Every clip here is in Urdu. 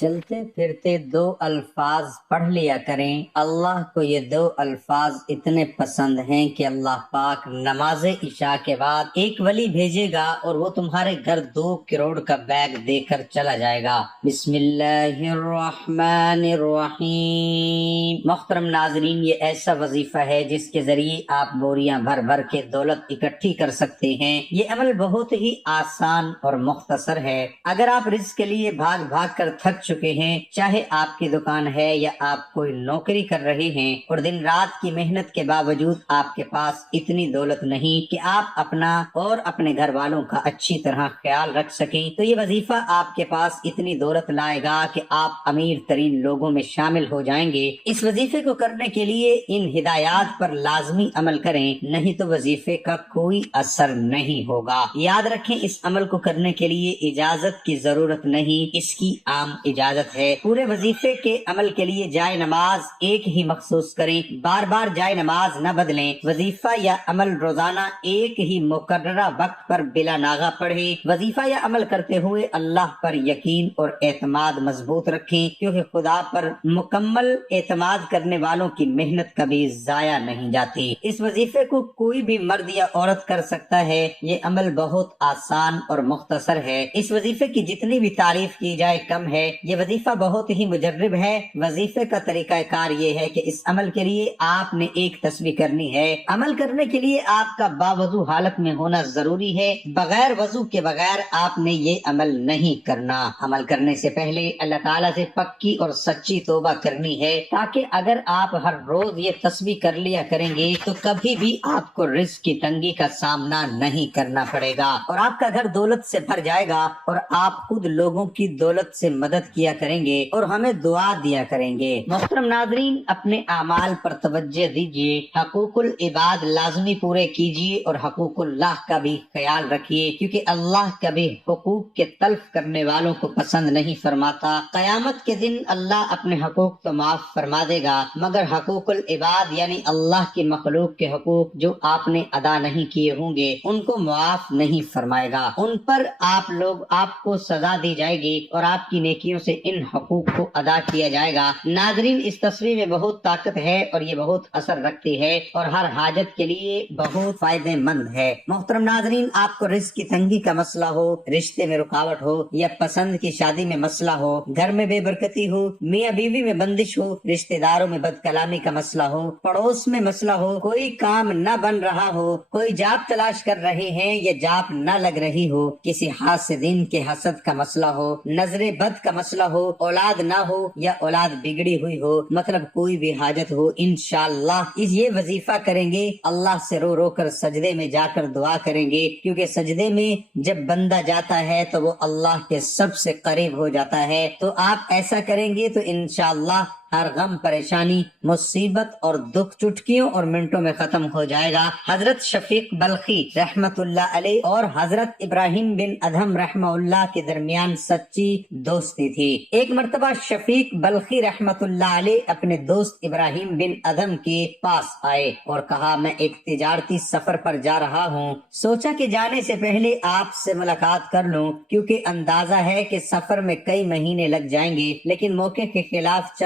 چلتے پھرتے دو الفاظ پڑھ لیا کریں۔ اللہ کو یہ دو الفاظ اتنے پسند ہیں کہ اللہ پاک نماز عشاء کے بعد ایک ولی بھیجے گا اور وہ تمہارے گھر 2 کروڑ کا بیگ دے کر چلا جائے گا۔ بسم اللہ الرحمن الرحیم۔ محترم ناظرین، یہ ایسا وظیفہ ہے جس کے ذریعے آپ بوریاں بھر بھر کے دولت اکٹھی کر سکتے ہیں۔ یہ عمل بہت ہی آسان اور مختصر ہے۔ اگر آپ رزق کے لیے بھاگ بھاگ کر تھک چکے ہیں، چاہے آپ کی دکان ہے یا آپ کوئی نوکری کر رہے ہیں اور دن رات کی محنت کے باوجود آپ کے پاس اتنی دولت نہیں کہ آپ اپنا اور اپنے گھر والوں کا اچھی طرح خیال رکھ سکیں، تو یہ وظیفہ آپ کے پاس اتنی دولت لائے گا کہ آپ امیر ترین لوگوں میں شامل ہو جائیں گے۔ اس وظیفے کو کرنے کے لیے ان ہدایات پر لازمی عمل کریں، نہیں تو وظیفے کا کوئی اثر نہیں ہوگا۔ یاد رکھیں، اس عمل کو کرنے کے لیے اجازت کی ضرورت نہیں، اس کی عام اجازت ہے۔ پورے وظیفے کے عمل کے لیے جائے نماز ایک ہی مخصوص کریں، بار بار جائے نماز نہ بدلیں۔ وظیفہ یا عمل روزانہ ایک ہی مقررہ وقت پر بلا ناغہ پڑھیں۔ وظیفہ یا عمل کرتے ہوئے اللہ پر یقین اور اعتماد مضبوط رکھیں، کیونکہ خدا پر مکمل اعتماد کرنے والوں کی محنت کبھی ضائع نہیں جاتی۔ اس وظیفے کو کوئی بھی مرد یا عورت کر سکتا ہے۔ یہ عمل بہت آسان اور مختصر ہے۔ اس وظیفے کی جتنی بھی تعریف کی جائے کم ہے۔ یہ وظیفہ بہت ہی مجرب ہے۔ وظیفے کا طریقہ کار یہ ہے کہ اس عمل کے لیے آپ نے ایک تسبیح کرنی ہے۔ عمل کرنے کے لیے آپ کا باوضو حالت میں ہونا ضروری ہے۔ بغیر وضو کے بغیر آپ نے یہ عمل نہیں کرنا۔ عمل کرنے سے پہلے اللہ تعالیٰ سے پکی اور سچی توبہ کرنی ہے، تاکہ اگر آپ ہر روز یہ تسبیح کر لیا کریں گے تو کبھی بھی آپ کو رزق کی تنگی کا سامنا نہیں کرنا پڑے گا، اور آپ کا گھر دولت سے بھر جائے گا، اور آپ خود لوگوں کی دولت سے مدد کیا کریں گے اور ہمیں دعا دیا کریں گے۔ محترم ناظرین، اپنے اعمال پر توجہ دیجیے، حقوق العباد لازمی پورے کیجیے اور حقوق اللہ کا بھی خیال رکھیے، کیونکہ اللہ کبھی حقوق کے تلف کرنے والوں کو پسند نہیں فرماتا۔ قیامت کے دن اللہ اپنے حقوق تو معاف فرما دے گا، مگر حقوق العباد یعنی اللہ کی مخلوق کے حقوق جو آپ نے ادا نہیں کیے ہوں گے، ان کو معاف نہیں فرمائے گا۔ ان پر آپ کو سزا دی جائے گی اور آپ کی نیکیوں سے ان حقوق کو ادا کیا جائے گا۔ ناظرین، اس تصویر میں بہت طاقت ہے اور یہ بہت اثر رکھتی ہے اور ہر حاجت کے لیے بہت فائدہ مند ہے۔ محترم ناظرین، آپ کو رزق کی تنگی کا مسئلہ ہو، رشتے میں رکاوٹ ہو یا پسند کی شادی میں مسئلہ ہو، گھر میں بے برکتی ہو، میاں بیوی میں بندش ہو، رشتے داروں میں بد کلامی کا مسئلہ ہو، پڑوس میں مسئلہ ہو، کوئی کام نہ بن رہا ہو، کوئی جاب تلاش کر رہے ہیں یا جاب نہ لگ رہی ہو، کسی حاسدین کے حسد کا مسئلہ ہو، نظر بد کا مسئلہ ہو، اولاد نہ ہو یا اولاد بگڑی ہوئی ہو، مطلب کوئی بھی حاجت ہو، انشاءاللہ یہ وظیفہ کریں گے، اللہ سے رو رو کر سجدے میں جا کر دعا کریں گے، کیونکہ سجدے میں جب بندہ جاتا ہے تو وہ اللہ کے سب سے قریب ہو جاتا ہے۔ تو آپ ایسا کریں گے تو انشاءاللہ ہر غم، پریشانی، مصیبت اور دکھ چٹکیوں اور منٹوں میں ختم ہو جائے گا۔ حضرت شفیق بلخی رحمت اللہ علیہ اور حضرت ابراہیم بن ادہم رحمہ اللہ کے درمیان سچی دوستی تھی۔ ایک مرتبہ شفیق بلخی رحمت اللہ علیہ اپنے دوست ابراہیم بن ادہم کے پاس آئے اور کہا، میں ایک تجارتی سفر پر جا رہا ہوں، سوچا کہ جانے سے پہلے آپ سے ملاقات کر لوں، کیونکہ اندازہ ہے کہ سفر میں کئی مہینے لگ جائیں گے، لیکن موقع کے خلاف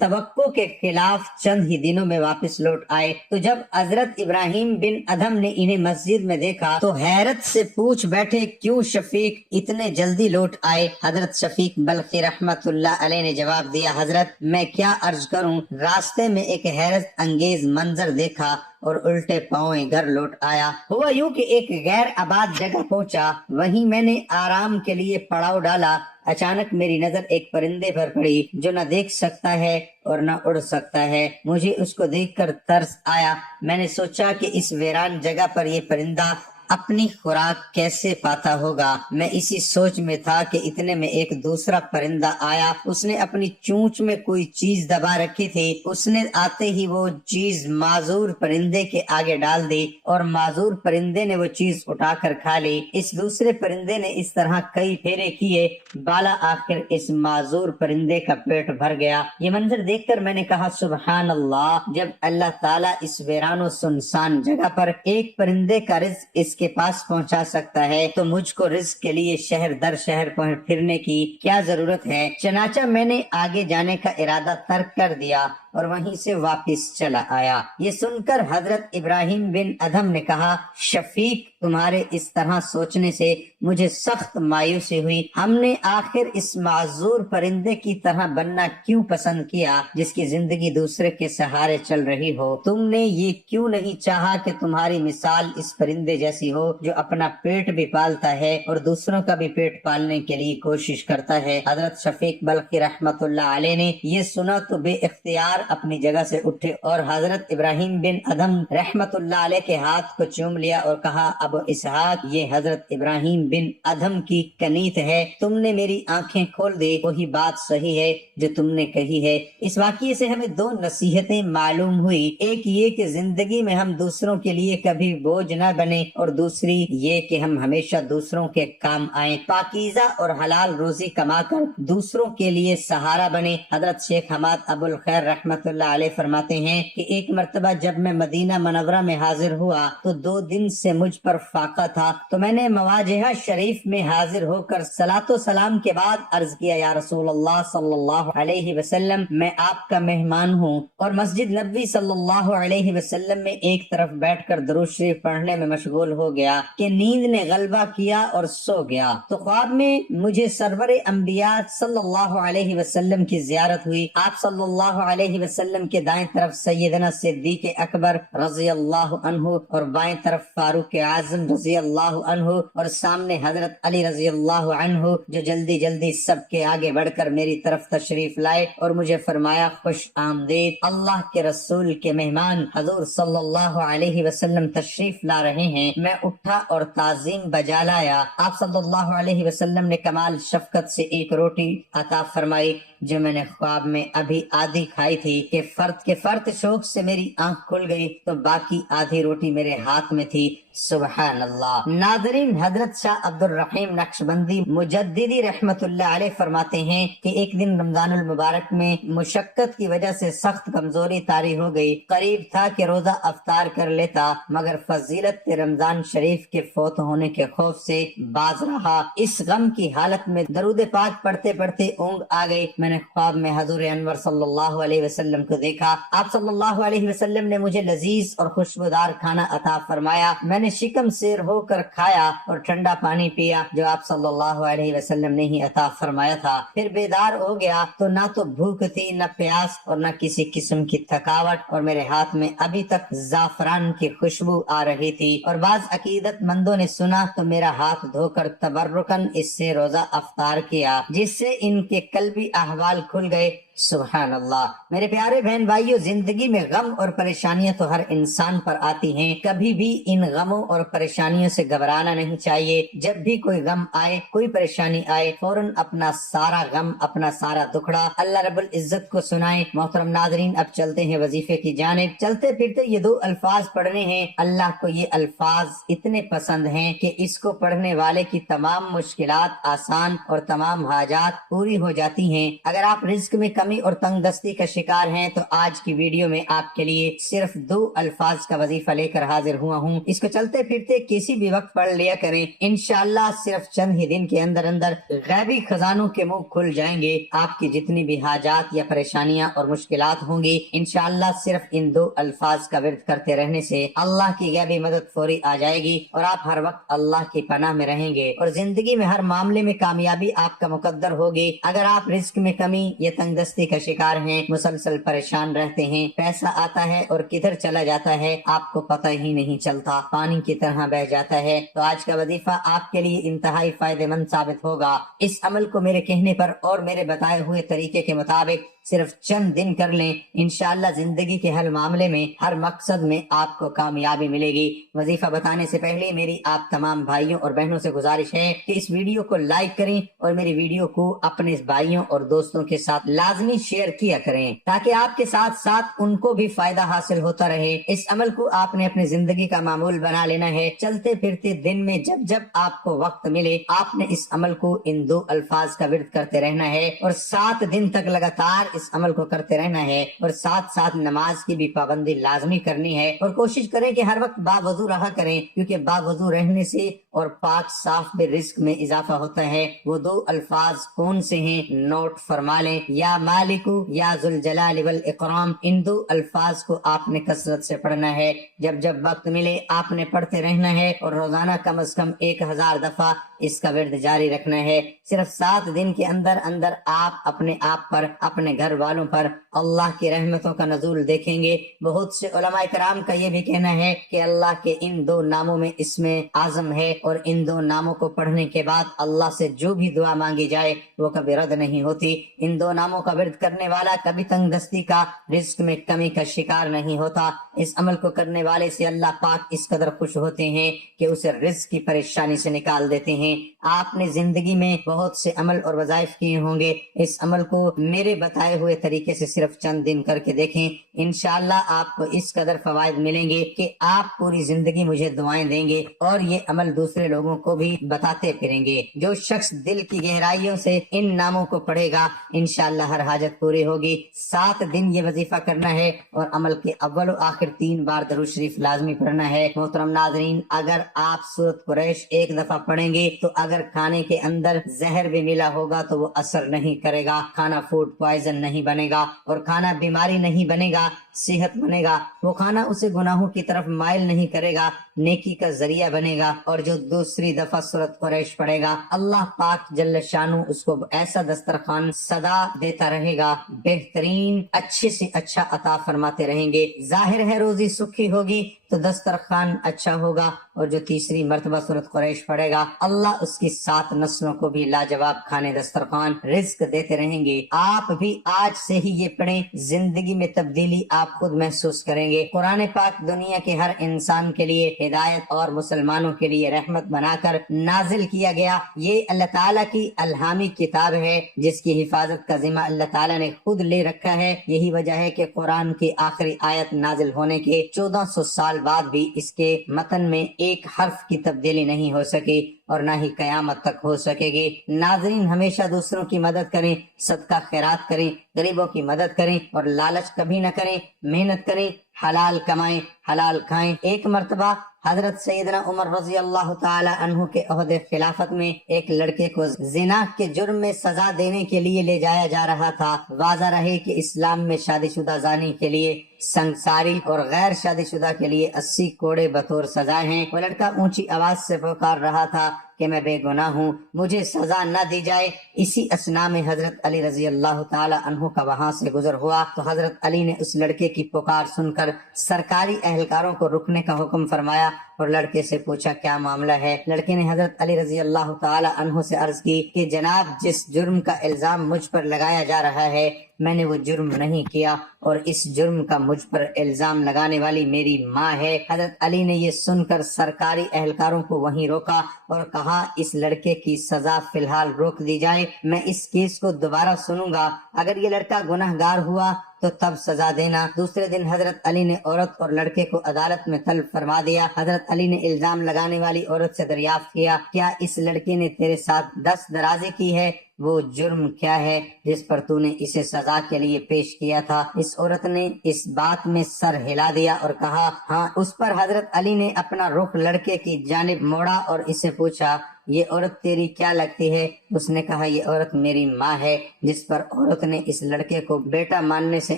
توقع کے خلاف چند ہی دنوں میں واپس لوٹ آئے۔ تو جب حضرت ابراہیم بن ادہم نے انہیں مسجد میں دیکھا تو حیرت سے پوچھ بیٹھے، کیوں شفیق اتنے جلدی لوٹ آئے؟ حضرت شفیق بلخی رحمت اللہ علیہ نے جواب دیا، حضرت میں کیا عرض کروں، راستے میں ایک حیرت انگیز منظر دیکھا اور الٹے پاؤں گھر لوٹ آیا۔ ہوا یوں کہ ایک غیر آباد جگہ پہنچا، وہیں میں نے آرام کے لیے پڑاؤ ڈالا۔ اچانک میری نظر ایک پرندے پر پڑی جو نہ دیکھ سکتا ہے اور نہ اڑ سکتا ہے۔ مجھے اس کو دیکھ کر ترس آیا۔ میں نے سوچا کہ اس ویران جگہ پر یہ پرندہ اپنی خوراک کیسے پاتا ہوگا۔ میں اسی سوچ میں تھا کہ اتنے میں ایک دوسرا پرندہ آیا۔ اس نے اپنی چونچ میں کوئی چیز دبا رکھی تھی۔ اس نے آتے ہی وہ چیز معذور پرندے کے آگے ڈال دی اور معذور پرندے نے وہ چیز اٹھا کر کھا لی۔ اس دوسرے پرندے نے اس طرح کئی پھیرے کیے، بالا آخر اس معذور پرندے کا پیٹ بھر گیا۔ یہ منظر دیکھ کر میں نے کہا، سبحان اللہ، جب اللہ تعالیٰ اس ویران و سنسان جگہ پر ایک پرندے کا رزق اس کے پاس پہنچا سکتا ہے تو مجھ کو رزق کے لیے شہر در شہر پھرنے کی کیا ضرورت ہے؟ چنانچہ میں نے آگے جانے کا ارادہ ترک کر دیا اور وہیں سے واپس چلا آیا۔ یہ سن کر حضرت ابراہیم بن ادھم نے کہا، شفیق تمہارے اس طرح سوچنے سے مجھے سخت مایوسی ہوئی۔ ہم نے آخر اس معذور پرندے کی طرح بننا کیوں پسند کیا جس کی زندگی دوسرے کے سہارے چل رہی ہو؟ تم نے یہ کیوں نہیں چاہا کہ تمہاری مثال اس پرندے جیسی ہو جو اپنا پیٹ بھی پالتا ہے اور دوسروں کا بھی پیٹ پالنے کے لیے کوشش کرتا ہے؟ حضرت شفیق بلخی رحمت اللہ علیہ نے یہ سنا تو بے اختیار اپنی جگہ سے اٹھے اور حضرت ابراہیم بن ادھم رحمت اللہ علیہ کے ہاتھ کو چوم لیا اور کہا، ابو اسحاق، یہ حضرت ابراہیم بن ادھم کی کنیت ہے، تم نے میری آنکھیں کھول دی، وہی بات صحیح ہے جو تم نے کہی ہے۔ اس واقعے سے ہمیں دو نصیحتیں معلوم ہوئی، ایک یہ کہ زندگی میں ہم دوسروں کے لیے کبھی بوجھ نہ بنے، اور دوسری یہ کہ ہم ہمیشہ دوسروں کے کام آئیں، پاکیزہ اور حلال روزی کما کر دوسروں کے لیے سہارا بنے۔ حضرت شیخ حماد ابو الخیر رحمت اللہ علیہ فرماتے ہیں کہ ایک مرتبہ جب میں مدینہ منورہ میں حاضر ہوا تو 2 دن سے مجھ پر فاقہ تھا، تو میں نے مواجہہ شریف میں حاضر ہو کر صلاۃ و سلام کے بعد عرض کیا، یا رسول اللہ صلی اللہ علیہ وسلم، میں آپ کا مہمان ہوں اور مسجد نبوی صلی اللہ علیہ وسلم میں ایک طرف بیٹھ کر درود شریف پڑھنے میں مشغول ہو گیا کہ نیند نے غلبہ کیا اور سو گیا، تو خواب میں مجھے سرور انبیاء صلی اللہ علیہ وسلم کی زیارت ہوئی۔ آپ صلی اللہ علیہ وسلم کے دائیں طرف سیدنا صدیق اکبر رضی اللہ عنہ اور بائیں طرف فاروق اعظم رضی اللہ عنہ اور سامنے حضرت علی رضی اللہ عنہ، جو جلدی جلدی سب کے آگے بڑھ کر میری طرف تشریف لائے اور مجھے فرمایا، خوش آمدید، اللہ کے رسول کے مہمان حضور صلی اللہ علیہ وسلم تشریف لا رہے ہیں۔ میں اٹھا اور تعظیم بجا لایا۔ آپ صلی اللہ علیہ وسلم نے کمال شفقت سے ایک روٹی عطا فرمائی جو میں نے خواب میں ابھی آدھی کھائی تھی کہ فرط شوق سے میری آنکھ کھل گئی تو باقی آدھی روٹی میرے ہاتھ میں تھی۔ سبحان اللہ۔ ناظرین، حضرت شاہ عبد الرحیم نقشبندی مجددی رحمت اللہ علیہ فرماتے ہیں کہ ایک دن رمضان المبارک میں مشقت کی وجہ سے سخت کمزوری طاری ہو گئی، قریب تھا کہ روزہ افطار کر لیتا، مگر فضیلت رمضان شریف کے فوت ہونے کے خوف سے باز رہا۔ اس غم کی حالت میں درود پاک پڑھتے پڑھتے اونگ آ گئی۔ میں نے خواب میں حضور انور صلی اللہ علیہ وسلم کو دیکھا۔ آپ صلی اللہ علیہ وسلم نے مجھے لذیذ اور خوشبودار کھانا عطا فرمایا۔ میں نے شکم سیر ہو کر کھایا اور ٹھنڈا پانی پیا جو آپ صلی اللہ علیہ وسلم نے ہی عطا فرمایا تھا۔ پھر بیدار ہو گیا تو نہ تو بھوک تھی، نہ پیاس اور نہ کسی قسم کی تھکاوٹ، اور میرے ہاتھ میں ابھی تک زعفران کی خوشبو آ رہی تھی، اور بعض عقیدت مندوں نے سنا تو میرا ہاتھ دھو کر تبرکن اس سے روزہ افطار کیا، جس سے ان کے قلبی احوال کھل گئے۔ سبحان اللہ۔ میرے پیارے بہن بھائیو، زندگی میں غم اور پریشانیاں تو ہر انسان پر آتی ہیں، کبھی بھی ان غموں اور پریشانیوں سے گھبرانا نہیں چاہیے۔ جب بھی کوئی غم آئے، کوئی پریشانی آئے، فوراً اپنا سارا غم، اپنا سارا دکھڑا اللہ رب العزت کو سنائیں۔ محترم ناظرین، اب چلتے ہیں وظیفے کی جانب۔ چلتے پھرتے یہ 2 الفاظ پڑھنے ہیں۔ اللہ کو یہ الفاظ اتنے پسند ہیں کہ اس کو پڑھنے والے کی تمام مشکلات آسان اور تمام حاجات پوری ہو جاتی ہیں۔ اگر آپ رزق میں کمی اور تنگ دستی کا شکار ہیں تو آج کی ویڈیو میں آپ کے لیے صرف 2 الفاظ کا وظیفہ لے کر حاضر ہوا ہوں۔ اس کو چلتے پھرتے کسی بھی وقت پڑھ لیا کریں، انشاءاللہ صرف چند ہی دن کے اندر اندر غیبی خزانوں کے منہ کھل جائیں گے۔ آپ کی جتنی بھی حاجات یا پریشانیاں اور مشکلات ہوں گی، انشاءاللہ صرف ان 2 الفاظ کا ورد کرتے رہنے سے اللہ کی غیبی مدد فوری آ جائے گی اور آپ ہر وقت اللہ کی پناہ میں رہیں گے اور زندگی میں ہر معاملے میں کامیابی آپ کا مقدر ہوگی۔ اگر آپ رزق میں کمی یا تنگ دستی کا شکار ہیں، مسلسل پریشان رہتے ہیں، پیسہ آتا ہے اور کدھر چلا جاتا ہے آپ کو پتہ ہی نہیں چلتا، پانی کی طرح بہ جاتا ہے، تو آج کا وظیفہ آپ کے لیے انتہائی فائدہ مند ثابت ہوگا۔ اس عمل کو میرے کہنے پر اور میرے بتائے ہوئے طریقے کے مطابق صرف چند دن کر لیں، انشاءاللہ زندگی کے ہر معاملے میں، ہر مقصد میں آپ کو کامیابی ملے گی۔ وظیفہ بتانے سے پہلے میری آپ تمام بھائیوں اور بہنوں سے گزارش ہے کہ اس ویڈیو کو لائک کریں اور میری ویڈیو کو اپنے بھائیوں اور دوستوں کے ساتھ لازم لازمی شیئر کیا کریں تاکہ آپ کے ساتھ ساتھ ان کو بھی فائدہ حاصل ہوتا رہے۔ اس عمل کو آپ نے اپنی زندگی کا معمول بنا لینا ہے۔ چلتے پھرتے دن میں جب جب آپ کو وقت ملے آپ نے اس عمل کو ان 2 الفاظ کا ورد کرتے رہنا ہے اور 7 دن تک لگاتار اس عمل کو کرتے رہنا ہے، اور ساتھ ساتھ نماز کی بھی پابندی لازمی کرنی ہے، اور کوشش کریں کہ ہر وقت باوضو رہا کریں، کیونکہ باوضو رہنے سے اور پاک صاف میں رزق میں اضافہ ہوتا ہے۔ وہ 2 الفاظ کون سے ہیں نوٹ فرما لیں، یا مالکو یا ذوالجلال والاکرام۔ ان 2 الفاظ کو آپ نے کثرت سے پڑھنا ہے، جب جب وقت ملے آپ نے پڑھتے رہنا ہے، اور روزانہ کم از کم 1000 دفعہ اس کا ورد جاری رکھنا ہے۔ صرف 7 دن کے اندر اندر آپ اپنے آپ پر، اپنے گھر والوں پر اللہ کی رحمتوں کا نزول دیکھیں گے۔ بہت سے علماء کرام کا یہ بھی کہنا ہے کہ اللہ کے ان 2 ناموں میں اسم اعظم ہے، اور ان 2 ناموں کو پڑھنے کے بعد اللہ سے جو بھی دعا مانگی جائے وہ کبھی رد نہیں ہوتی۔ ان 2 ناموں کا ورد کرنے والا کبھی تنگ دستی کا، رزق میں کمی کا شکار نہیں ہوتا۔ اس عمل کو کرنے والے سے اللہ پاک اس قدر خوش ہوتے ہیں کہ اسے رزق کی پریشانی سے نکال دیتے ہیں۔ آپ نے زندگی میں بہت سے عمل اور وظائف کیے ہوں گے، اس عمل کو میرے بتائے ہوئے طریقے سے صرف چند دن کر کے دیکھیں، انشاءاللہ آپ کو اس قدر فوائد ملیں گے کہ آپ پوری زندگی مجھے دعائیں دیں گے، اور یہ عمل دوسرے لوگوں کو بھی بتاتے پھریں گے۔ جو شخص دل کی گہرائیوں سے ان ناموں کو پڑھے گا انشاءاللہ ہر حاجت پوری ہوگی۔ 7 دن یہ وظیفہ کرنا ہے، اور عمل کے اول و آخر 3 بار درود شریف لازمی پڑھنا ہے۔ محترم ناظرین، اگر آپ سورۃ قریش 1 دفعہ پڑھیں گے تو اگر کھانے کے اندر زہر بھی ملا ہوگا تو وہ اثر نہیں کرے گا، کھانا فوڈ پوائزن نہیں بنے گا، اور کھانا بیماری نہیں بنے گا، صحت بنے گا۔ وہ کھانا اسے گناہوں کی طرف مائل نہیں کرے گا، نیکی کا ذریعہ بنے گا۔ اور جو دوسری دفعہ سورۃ قریش پڑھے گا اللہ پاک جل شانہ اس کو ایسا دسترخوان سدا دیتا رہے گا، بہترین اچھے سے اچھا عطا فرماتے رہیں گے۔ ظاہر ہے روزی سکھی ہوگی تو دسترخوان اچھا ہوگا، اور جو تیسری مرتبہ سورۃ قریش پڑھے گا اللہ اس کی 7 نسلوں کو بھی لاجواب کھانے دسترخوان رزق دیتے رہیں گے۔ آپ بھی آج سے ہی یہ پڑھیں، زندگی میں تبدیلی آپ خود محسوس کریں گے۔ قرآن پاک دنیا کے ہر انسان کے لیے ہدایت اور مسلمانوں کے لیے رحمت بنا کر نازل کیا گیا۔ یہ اللہ تعالیٰ کی الہامی کتاب ہے جس کی حفاظت کا ذمہ اللہ تعالیٰ نے خود لے رکھا ہے۔ یہی وجہ ہے کہ قرآن کی آخری آیت نازل ہونے کے 1400 سال بعد بھی اس کے متن میں ایک حرف کی تبدیلی نہیں ہو سکی، اور نہ ہی قیامت تک ہو سکے گی۔ ناظرین، ہمیشہ دوسروں کی مدد کریں، صدقہ خیرات کریں، غریبوں کی مدد کریں، اور لالچ کبھی نہ کریں، محنت کریں، حلال کمائیں، حلال کھائیں۔ ایک مرتبہ حضرت سیدنا عمر رضی اللہ تعالی عنہ کے عہد خلافت میں ایک لڑکے کو زنا کے جرم میں سزا دینے کے لیے لے جایا جا رہا تھا۔ واضح رہے کہ اسلام میں شادی شدہ زانی کے لیے سنگساری اور غیر شادی شدہ کے لیے 80 کوڑے بطور سزا ہیں۔ وہ لڑکا اونچی آواز سے پکار رہا تھا کہ میں بے گناہ ہوں، مجھے سزا نہ دی جائے۔ اسی اثنا میں حضرت علی رضی اللہ تعالی عنہ کا وہاں سے گزر ہوا تو حضرت علی نے اس لڑکے کی پکار سن کر سرکاری اہلکاروں کو رکنے کا حکم فرمایا، اور لڑکے سے پوچھا کیا معاملہ ہے۔ لڑکے نے حضرت علی رضی اللہ تعالی عنہ سے عرض کی کہ جناب، جس جرم کا الزام مجھ پر لگایا جا رہا ہے میں نے وہ جرم نہیں کیا، اور اس جرم کا مجھ پر الزام لگانے والی میری ماں ہے۔ حضرت علی نے یہ سن کر سرکاری اہلکاروں کو وہیں روکا اور کہا اس لڑکے کی سزا فی الحال روک دی جائے، میں اس کیس کو دوبارہ سنوں گا، اگر یہ لڑکا گناہ گار ہوا تو تب سزا دینا۔ دوسرے دن حضرت علی نے عورت اور لڑکے کو عدالت میں طلب فرما دیا۔ حضرت علی نے الزام لگانے والی عورت سے دریافت کیا کیا اس لڑکے نے تیرے ساتھ دست درازی کی ہے؟ وہ جرم کیا ہے جس پر تو نے اسے سزا کے لیے پیش کیا تھا؟ اس عورت نے اس بات میں سر ہلا دیا اور کہا ہاں۔ اس پر حضرت علی نے اپنا رخ لڑکے کی جانب موڑا اور اسے پوچھا یہ عورت تیری کیا لگتی ہے؟ اس نے کہا یہ عورت میری ماں ہے، جس پر عورت نے اس لڑکے کو بیٹا ماننے سے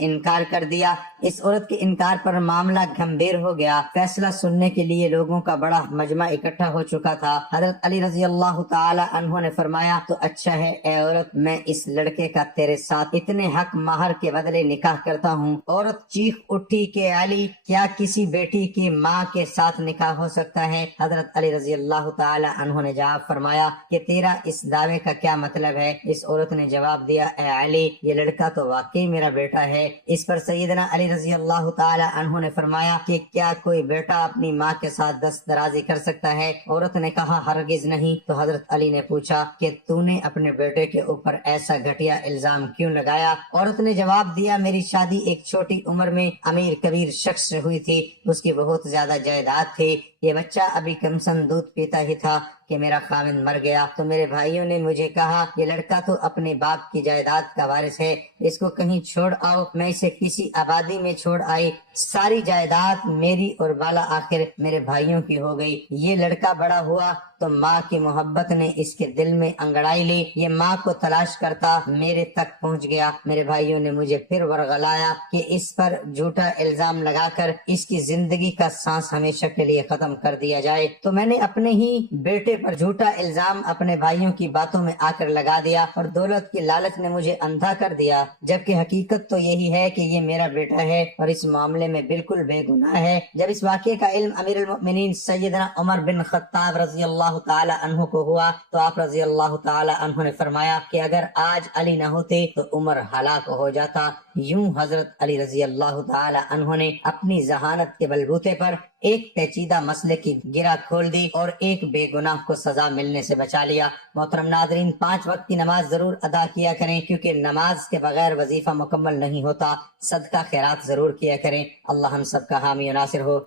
انکار کر دیا۔ اس عورت کے انکار پر معاملہ گھمبیر ہو گیا۔ فیصلہ سننے کے لیے لوگوں کا بڑا مجمع اکٹھا ہو چکا تھا۔ حضرت علی رضی اللہ تعالی عنہ نے فرمایا تو اچھا ہے اے عورت، میں اس لڑکے کا تیرے ساتھ اتنے حق مہر کے بدلے نکاح کرتا ہوں۔ عورت چیخ اٹھی کہ علی، کیا کسی بیٹی کی ماں کے ساتھ نکاح ہو سکتا ہے؟ حضرت علی رضی اللہ تعالی عنہ نے جواب طرف فرمایا کہ تیرا اس دعوے کا کیا مطلب ہے؟ اس عورت نے جواب دیا، اے علی، یہ لڑکا تو واقعی میرا بیٹا ہے۔ اس پر سیدنا علی رضی اللہ تعالی عنہ نے فرمایا کہ کیا کوئی بیٹا اپنی ماں کے ساتھ دست درازی کر سکتا ہے؟ عورت نے کہا ہرگز نہیں۔ تو حضرت علی نے پوچھا کہ تو نے اپنے بیٹے کے اوپر ایسا گھٹیا الزام کیوں لگایا؟ عورت نے جواب دیا، میری شادی ایک چھوٹی عمر میں امیر کبیر شخص سے ہوئی تھی، اس کی بہت زیادہ جائیداد تھی، یہ بچہ ابھی کم سن دودھ پیتا ہی تھا کہ میرا خاوند مر گیا، تو میرے بھائیوں نے مجھے کہا یہ لڑکا تو اپنے باپ کی جائیداد کا وارث ہے، اس کو کہیں چھوڑ آؤ۔ میں اسے کسی آبادی میں چھوڑ آئی، ساری جائیداد میری اور بالا آخر میرے بھائیوں کی ہو گئی۔ یہ لڑکا بڑا ہوا تو ماں کی محبت نے اس کے دل میں انگڑائی لی، یہ ماں کو تلاش کرتا میرے تک پہنچ گیا۔ میرے بھائیوں نے مجھے پھر ورغلایا کہ اس پر جھوٹا الزام لگا کر اس کی زندگی کا سانس ہمیشہ کے لیے ختم کر دیا جائے، تو میں نے اپنے ہی بیٹے پر جھوٹا الزام اپنے بھائیوں کی باتوں میں آ کر لگا دیا، اور دولت کی لالچ نے مجھے اندھا کر دیا، جبکہ حقیقت تو یہی ہے کہ یہ میرا بیٹا ہے اور اس معاملے میں بالکل بے گناہ ہے۔ جب اس واقعے کا علم امیر المؤمنین سیدنا عمر بن خطاب رضی اللہ تعالی عنہ کو ہوا تو آپ رضی اللہ تعالی عنہ نے فرمایا کہ اگر آج علی نہ ہوتے تو عمر ہلاک ہو جاتا۔ یوں حضرت علی رضی اللہ تعالی عنہ نے اپنی ذہانت کے بلبوتے پر ایک پیچیدہ مسئلے کی گرہ کھول دی اور ایک بے گناہ کو سزا ملنے سے بچا لیا۔ محترم ناظرین، 5 وقت کی نماز ضرور ادا کیا کریں، کیونکہ نماز کے بغیر وظیفہ مکمل نہیں ہوتا۔ صدقہ خیرات ضرور کیا کریں۔ اللہ ہم سب کا حامی و ناصر ہو۔